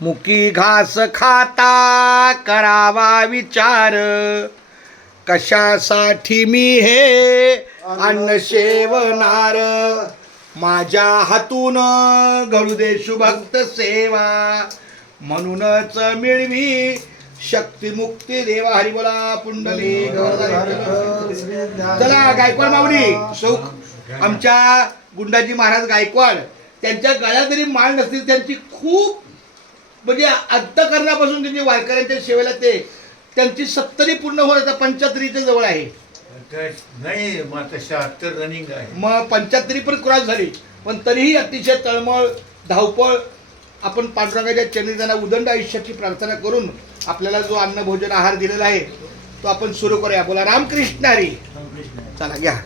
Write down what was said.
मुकी घास खाता करावा विचार, कशासाठी मी हे अन्न सेवनार, माझ्या हातून घडू दे शुभक्त सेवा, म्हणूनच मिळवी शक्ती मुक्ती देवा. हरी बोला पुंडली. चला गायकवाड माऊली शौक आमच्या गुंडाजी महाराज गायकवाड, त्यांच्या गळ्यात जरी माळ नसतील, त्यांची खूप म्हणजे अंतकरणापासून त्यांची वारकऱ्यांच्या सेवेला ते त्यांची 70 पूर्ण होत, आता 75च्या जवळ आहे. नाही मग आता 76 रनिंग आहे. मग 75 पण क्रॉस झाली, पण तरीही अतिशय तळमळ धावपळ. आपण पांडुरंगाच्या चरणी त्यांना उदंड आयुष्याची प्रार्थना करून आपल्याला जो अन्न भोजन आहार दिलेला आहे तो आपण सुरू करूया. बोला रामकृष्ण हरी. चला घ्या.